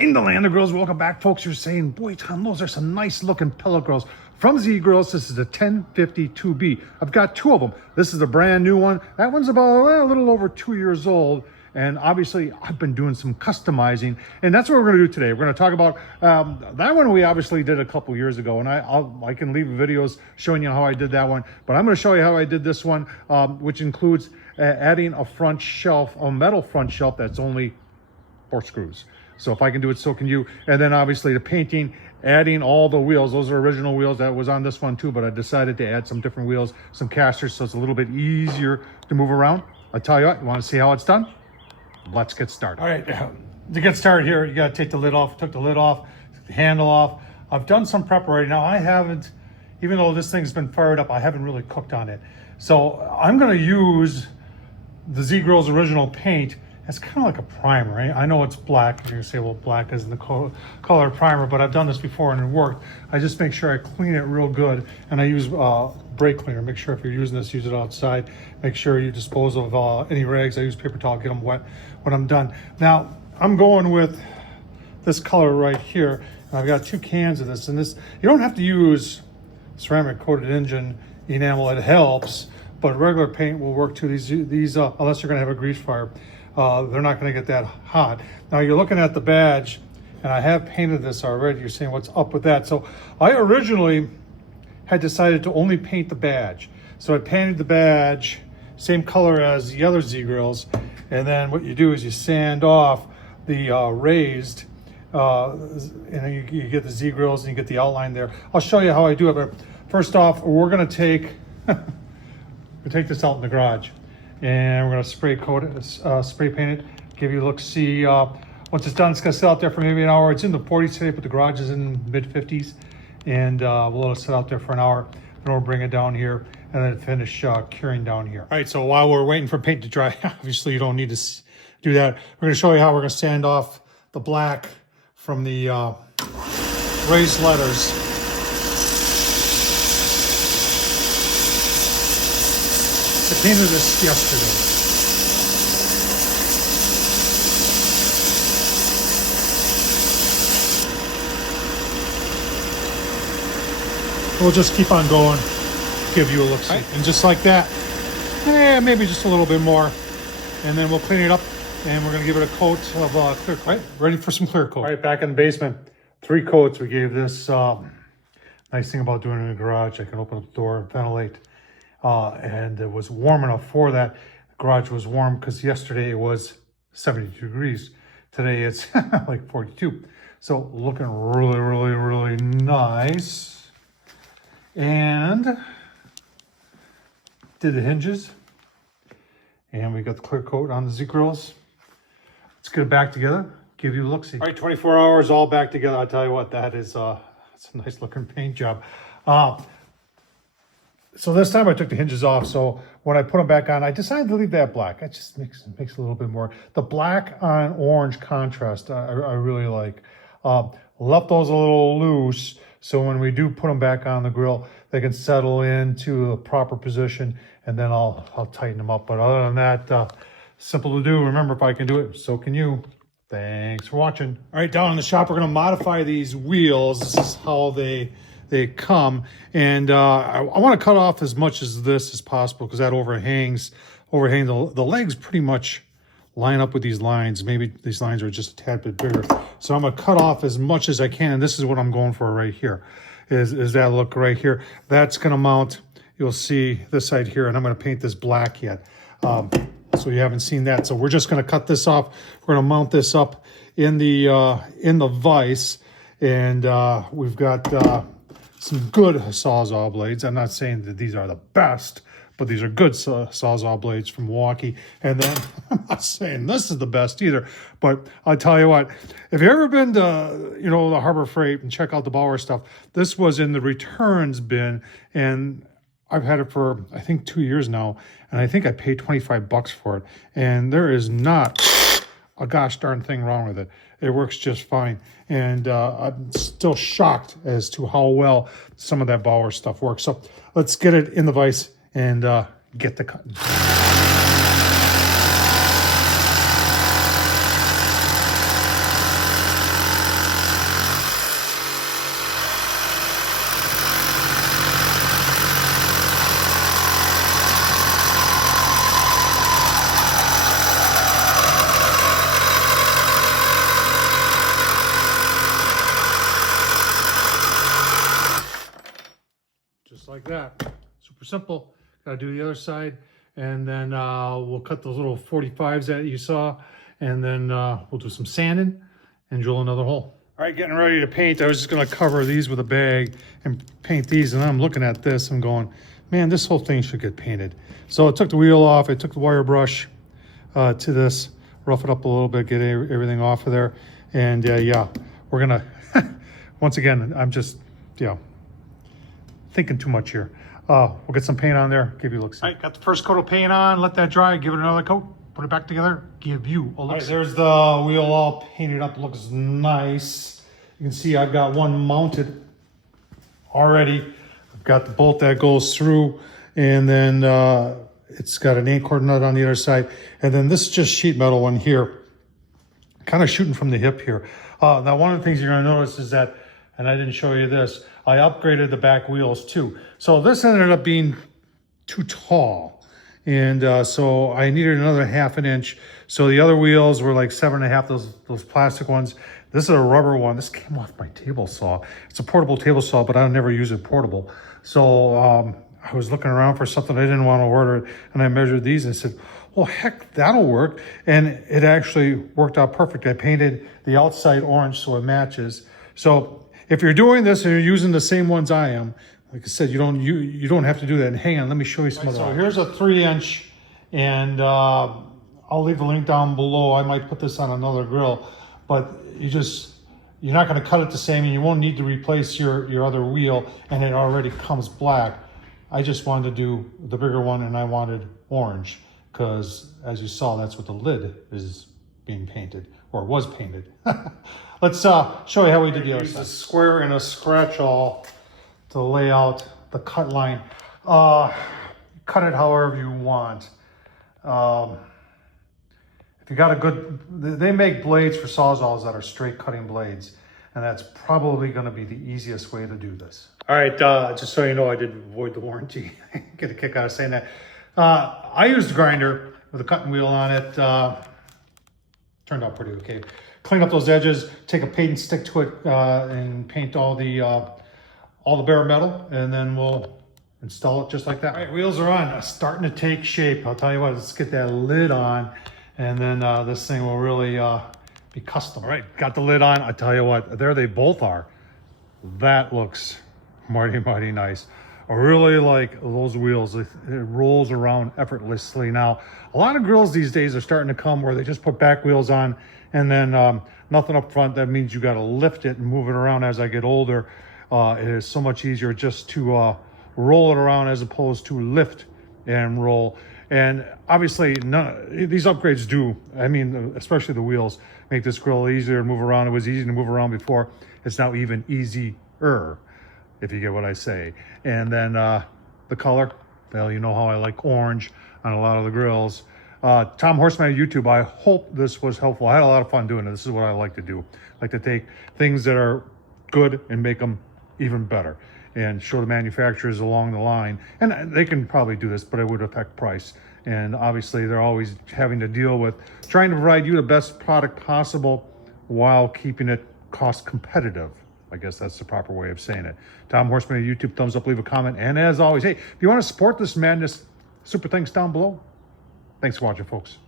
In the land of grills, welcome back, folks. You're saying, boy, Tom, those are some nice looking pellet grills from Z Grills. This is the 1052B. I've got two of them. This is a brand new one. That one's about a little over 2 years old. And obviously, I've been doing some customizing, and that's what we're going to do today. We're going to talk about that one we obviously did a couple years ago, and I can leave videos showing you how I did that one. But I'm going to show you how I did this one, which includes adding a front shelf, a metal front shelf that's only 4 screws. So if I can do it, so can you. And then obviously the painting, adding all the wheels. Those are original wheels that was on this one too, but I decided to add some different wheels, some casters, so it's a little bit easier to move around. I'll tell you what, you want to see how it's done? Let's get started. All right, to get started here, you got to take the lid off. Took the lid off, the handle off. I've done some prep already. Now I haven't, even though this thing's been fired up, I haven't really cooked on it. So I'm going to use the Z Grills original paint. It's kind of like a primer, right? I know it's black, and you're gonna say, well, black isn't the color primer, but I've done this before and it worked. I just make sure I clean it real good, and I use brake cleaner. Make sure if you're using this, use it outside. Make sure you dispose of any rags. I use paper towel, get them wet when I'm done. Now, I'm going with this color right here, and I've got 2 cans of this, and this, you don't have to use ceramic coated engine enamel. It helps, but regular paint will work too. These unless you're gonna have a grease fire. They're not going to get that hot. Now you're looking at the badge, and I have painted this already. You're saying, what's up with that? So I originally had decided to only paint the badge. So I painted the badge same color as the other Z Grills, and then what you do is you sand off the raised, and you get the Z Grills and you get the outline there. I'll show you how I do it, but first off, we're going to take this out in the garage. And we're going to spray coat it, spray paint it, give you a look, see. Once it's done, it's going to sit out there for maybe an hour. It's in the 40s today, but the garage is in mid-50s. And we'll let it sit out there for an hour. Then we'll bring it down here and then finish curing down here. All right, so while we're waiting for paint to dry, obviously you don't need to do that. We're going to show you how we're going to sand off the black from the raised letters. I painted this yesterday. We'll just keep on going, give you a look. Right. And just like that, maybe just a little bit more. And then we'll clean it up, and we're going to give it a coat of clear coat. Right, ready for some clear coat. All right, back in the basement, 3 coats. We gave this. Nice thing about doing it in the garage, I can open up the door and ventilate. And it was warm enough for that. The garage was warm because yesterday it was 72 degrees. Today it's like 42. So looking really, really, really nice. And did the hinges. And we got the clear coat on the Z Grills. Let's get it back together, give you a look-see. All right, 24 hours all back together. I'll tell you what, that is it's a nice looking paint job. So this time I took the hinges off, so when I put them back on, I decided to leave that black. It just makes a little bit more. The black on orange contrast, I really like. Left those a little loose, so when we do put them back on the grill, they can settle into a proper position, and then I'll tighten them up. But other than that, simple to do. Remember, if I can do it, so can you. Thanks for watching. All right, down in the shop, we're going to modify these wheels. This is how they come, and I want to cut off as much as this as possible because that overhang the legs pretty much line up with these lines. Maybe these lines are just a tad bit bigger, so I'm going to cut off as much as I can. And this is what I'm going for right here, is that look right here. That's going to mount, you'll see this side here, and I'm going to paint this black yet, so you haven't seen that. So we're just going to cut this off. We're going to mount this up in the vise, and we've got some good Sawzall blades. I'm not saying that these are the best, but these are good Sawzall blades from Milwaukee. And then I'm not saying this is the best either, but I'll tell you what, if you've ever been to, the Harbor Freight and check out the Bauer stuff, this was in the returns bin, and I've had it for, I think, 2 years now, and I think I paid 25 bucks for it, and there is not a gosh darn thing wrong with it. It works just fine. And I'm still shocked as to how well some of that Bauer stuff works. So let's get it in the vise and get the cut. like that. Super simple. Gotta do the other side. And then we'll cut those little 45s that you saw. And then we'll do some sanding and drill another hole. All right, getting ready to paint. I was just gonna cover these with a bag and paint these. And I'm looking at this, I'm going, man, this whole thing should get painted. So I took the wheel off, I took the wire brush to this, rough it up a little bit, get everything off of there. And yeah, we're gonna, once again, I'm just, thinking too much here. We'll get some paint on there, give you a look. All right, got the first coat of paint on, let that dry, give it another coat, put it back together, give you a look. All right, there's the wheel all painted up, looks nice. You can see I've got one mounted already. I've got the bolt that goes through, and then it's got an 8-cord nut on the other side. And then this is just sheet metal one here, kind of shooting from the hip here. Now, one of the things you're gonna notice is that, and I didn't show you this, I upgraded the back wheels too. So this ended up being too tall. And so I needed another 1/2 inch. So the other wheels were like 7.5, those plastic ones. This is a rubber one. This came off my table saw. It's a portable table saw, but I never use it portable. So I was looking around for something. I didn't want to order it. And I measured these and said, well, heck, that'll work. And it actually worked out perfect. I painted the outside orange so it matches. So if you're doing this and you're using the same ones I am, like I said, you don't have to do that. And hang on, let me show you some of that. So here's a 3-inch, and I'll leave the link down below. I might put this on another grill, but you're not going to cut it the same, and you won't need to replace your other wheel, and it already comes black. I just wanted to do the bigger one, and I wanted orange because, as you saw, that's what the lid is being painted, or was painted. Let's show you how we did the other side. Use a square and a scratch awl to lay out the cut line. Cut it however you want. If you got a good, they make blades for Sawzalls that are straight cutting blades, and that's probably going to be the easiest way to do this. All right, just so you know, I did void the warranty. Get a kick out of saying that. I used a grinder with a cutting wheel on it. Turned out pretty okay. Clean up those edges, take a paint and stick to it, and paint all the bare metal, and then we'll install it just like that. All right, wheels are on, starting to take shape. I'll tell you what, let's get that lid on, and then this thing will really be custom. All right, got the lid on. I tell you what, there they both are. That looks mighty, mighty nice. I really like those wheels. It rolls around effortlessly. Now, a lot of grills these days are starting to come where they just put back wheels on and then nothing up front. That means you got to lift it and move it around. As I get older, it is so much easier just to roll it around as opposed to lift and roll. And obviously, these upgrades do, I mean, especially the wheels, make this grill easier to move around. It was easy to move around before. It's now even easier, if you get what I say. And then the color, well, you know how I like orange on a lot of the grills. Tom Horsman on YouTube, I hope this was helpful. I had a lot of fun doing it. This is what I like to do. I like to take things that are good and make them even better and show the manufacturers along the line. And they can probably do this, but it would affect price. And obviously they're always having to deal with trying to provide you the best product possible while keeping it cost competitive. I guess that's the proper way of saying it. Tom Horsman on YouTube, thumbs up, leave a comment. And as always, hey, if you want to support this madness, super thanks down below. Thanks for watching, folks.